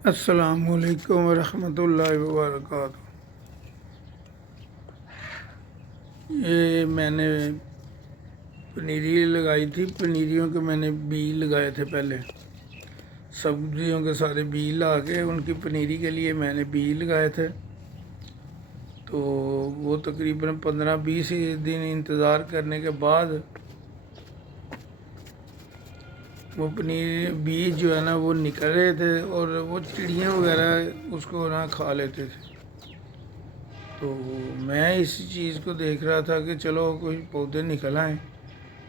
अस्सलामुअलैकुम वरहमतुल्लाहि वबरकातुहू। ये मैंने पनीरी लगाई थी। पनीरियों के मैंने बीज लगाए थे पहले। सब्जियों के सारे बीज ला के उनकी पनीरी के लिए मैंने बीज लगाए थे। तो वो तकरीबन 15-20 दिन इंतज़ार करने के बाद वो पनीर बीज जो है ना वो निकल रहे थे और वो चिड़ियाँ वगैरह उसको ना खा लेते थे। तो मैं इस चीज़ को देख रहा था कि चलो कोई पौधे निकल आए।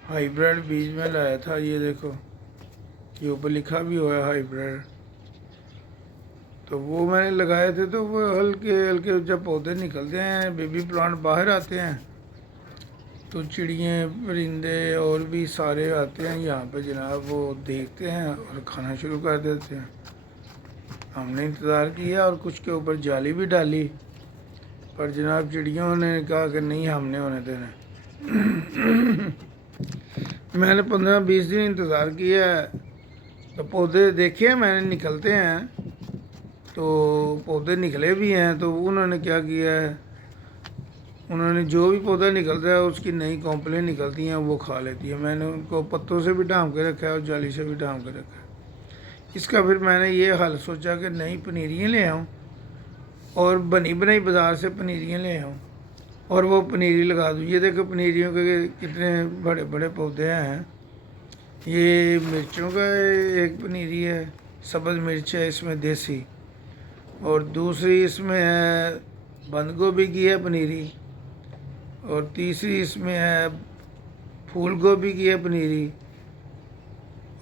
हाइब्रिड बीज में लाया था, ये देखो, ये ऊपर लिखा भी हुआ है हाइब्रिड। तो वो मैंने लगाए थे, तो वो हल्के हल्के जब पौधे निकलते हैं, बेबी प्लांट बाहर आते हैं, तो चिड़ियाँ परिंदे और भी सारे आते हैं यहाँ पे जनाब। वो देखते हैं और खाना शुरू कर देते हैं। हमने इंतज़ार किया और कुछ के ऊपर जाली भी डाली, पर जनाब चिड़ियों ने कहा कि नहीं, हमने होने देना। मैंने 15-20 दिन इंतज़ार किया है, तो पौधे देखे हैं मैंने निकलते हैं, तो पौधे निकले भी हैं। तो उन्होंने क्या किया है, उन्होंने जो भी पौधा निकलता है उसकी नई कॉम्प्लेन निकलती हैं वो खा लेती है। मैंने उनको पत्तों से भी ढांप के रखा है और जाली से भी ढांप के रखा है। इसका फिर मैंने ये हल सोचा कि नई पनीरियाँ ले आऊँ और बनी बनाई बाज़ार से पनीरियाँ ले आऊँ और वो पनीरी लगा दूँ। ये देखो पनीरियों के कितने बड़े बड़े पौधे हैं। ये मिर्चों का एक पनीरी है, सब्ज़ मिर्च है इसमें देसी, और दूसरी इसमें है बंद गोभी की है पनीरी, और तीसरी इसमें है फूल गोभी की है पनीरी,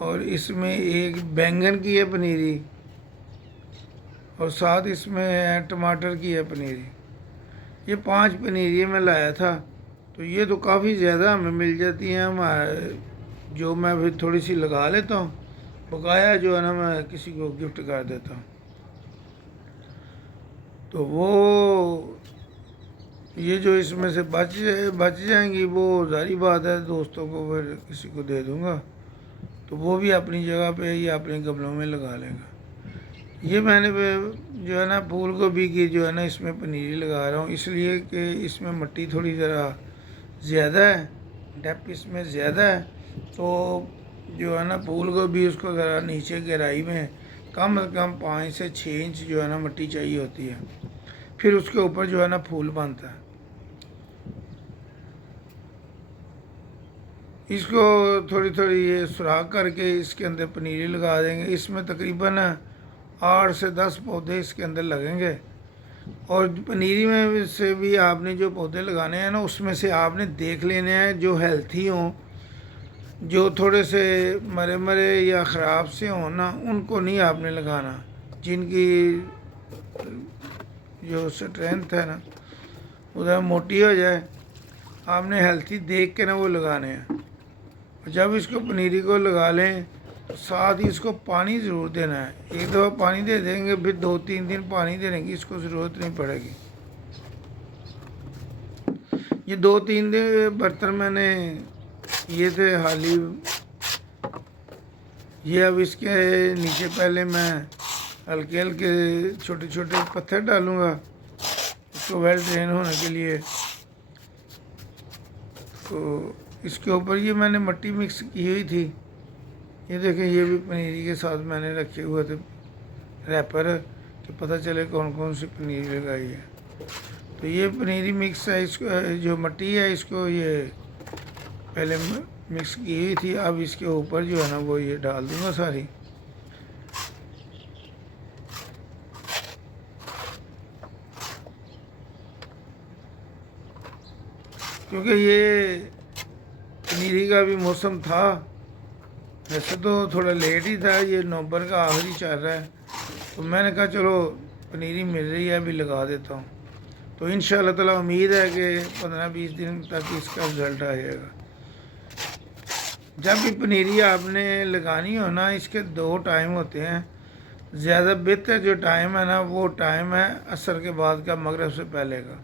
और इसमें एक बैंगन की है पनीरी, और साथ इसमें है टमाटर की है पनीरी। ये 5 पनीरी मैं लाया था। तो ये तो काफ़ी ज़्यादा हमें मिल जाती हैं। हमारे जो मैं फिर थोड़ी सी लगा लेता हूँ, बकाया जो है ना मैं किसी को गिफ्ट कर देता हूँ। तो वो ये जो इसमें से बच जाएंगी वो जारी बात है, दोस्तों को फिर किसी को दे दूँगा, तो वो भी अपनी जगह पे या अपने गमलों में लगा लेगा। ये मैंने जो है ना फूल गोभी की जो है ना इसमें पनीरी लगा रहा हूँ, इसलिए कि इसमें मिट्टी थोड़ी ज़रा ज़्यादा है, डेप्थ इसमें ज़्यादा है। तो जो है ना फूल गोभी उसको ज़रा नीचे गहराई में कम से कम 5 से 6 इंच जो है ना मिट्टी चाहिए होती है, फिर उसके ऊपर जो है ना फूल बनता है। इसको थोड़ी थोड़ी ये सुराख करके इसके अंदर पनीरी लगा देंगे। इसमें तकरीबन 8 से 10 पौधे इसके अंदर लगेंगे। और पनीरी में से भी आपने जो पौधे लगाने हैं ना, उसमें से आपने देख लेने हैं जो हेल्थी हों, जो थोड़े से मरे मरे या ख़राब से हों ना, उनको नहीं आपने लगाना। जिनकी जो स्ट्रेंथ है ना उधर मोटी हो जाए, आपने हेल्थी देख के ना वो लगाने हैं। जब इसको पनीरी को लगा लें तो साथ ही इसको पानी ज़रूर देना है। एक दफ़ा पानी दे देंगे, फिर 2-3 दिन पानी देने की इसको ज़रूरत नहीं पड़ेगी। ये 2-3 दिन बर्तन मैंने ये थे हाल ही। ये अब इसके नीचे पहले मैं हल्के हल्के छोटे छोटे पत्थर डालूँगा इसको वेल ड्रेन होने के लिए। तो इसके ऊपर ये मैंने मिट्टी मिक्स की हुई थी। ये देखें, ये भी पनीरी के साथ मैंने रखे हुए थे रैपर, कि पता चले कौन कौन सी पनीरी लगाई है। तो ये पनीरी मिक्स है, इसको जो मिट्टी है इसको ये पहले मिक्स की हुई थी। अब इसके ऊपर जो है ना वो ये डाल दूँगा सारी। क्योंकि ये पनीरी का भी मौसम था, वैसे तो थोड़ा लेट ही था, ये नवंबर का आखिरी चल रहा है, तो मैंने कहा चलो पनीरी मिल रही है अभी लगा देता हूँ। तो इंशाअल्लाह ताला उम्मीद है कि 15-20 दिन तक इसका रिज़ल्ट आ जाएगा। जब भी पनीरी आपने लगानी हो ना, इसके 2 टाइम होते हैं। ज़्यादा बेहतर जो टाइम है ना वो टाइम है असर के बाद का, मगरिब से पहले का।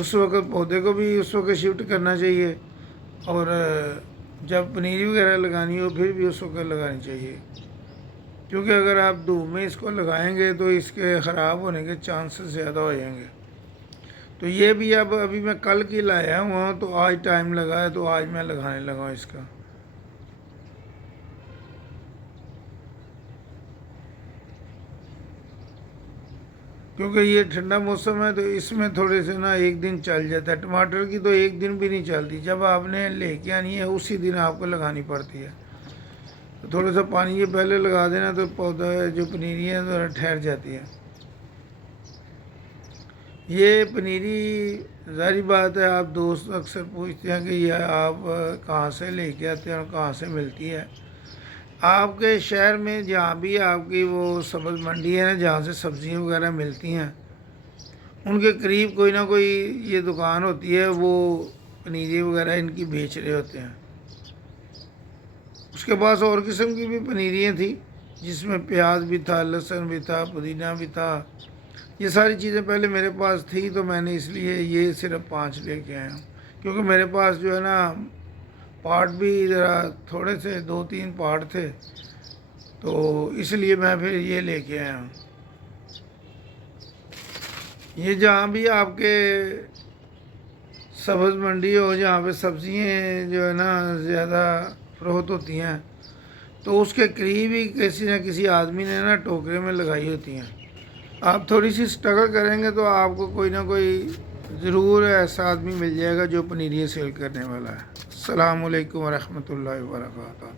उस वक्त पौधे को भी उस वक्त शिफ्ट करना चाहिए, और जब पनीरी वगैरह लगानी हो फिर भी उस वक्त लगानी चाहिए। क्योंकि अगर आप धूप में इसको लगाएंगे तो इसके ख़राब होने के चांसेस ज़्यादा हो जाएंगे। तो ये भी अब अभी मैं कल की लाया हुआ हूँ, तो आज टाइम लगा है तो आज मैं लगाने लगा हूँ इसका। क्योंकि ये ठंडा मौसम है तो इसमें थोड़े से ना एक दिन चल जाता है। टमाटर की तो एक दिन भी नहीं चलती, जब आपने लेके आनी है उसी दिन आपको लगानी पड़ती है। तो थोड़ा सा पानी ये पहले लगा देना तो पौधा जो पनीरी है तो ठहर जाती है। ये पनीरी ज़ाहिर बात है, आप दोस्त अक्सर पूछते हैं कि यह आप कहाँ से लेके आते हैं और कहाँ से मिलती है। आपके शहर में जहाँ भी आपकी वो सब्ज़ मंडी है ना, जहाँ से सब्ज़ियाँ वगैरह मिलती हैं, उनके करीब कोई ना कोई ये दुकान होती है, वो पनीरी वगैरह इनकी बेच रहे होते हैं। उसके पास और किस्म की भी पनीरियाँ थी, जिसमें प्याज भी था, लहसुन भी था, पुदीना भी था। ये सारी चीज़ें पहले मेरे पास थी, तो मैंने इसलिए ये सिर्फ 5 लेके आया हूँ। क्योंकि मेरे पास जो है ना पार्ट भी ज़रा थोड़े से 2-3 पार्ट थे, तो इसलिए मैं फिर ये लेके आया हूँ। ये जहाँ भी आपके सब्ज़ मंडी हो, जहाँ पे सब्ज़ियाँ जो है ना ज़्यादा फ़रोख्त होती हैं, तो उसके करीब ही किसी न किसी आदमी ने ना टोकरे में लगाई होती हैं। आप थोड़ी सी स्ट्रगल करेंगे तो आपको कोई ना कोई ज़रूर ऐसा आदमी मिल जाएगा जो पनीरियाँ सेल करने वाला है। अस्सलाम वालेकुम रहमतुल्लाहि व बरकातहू।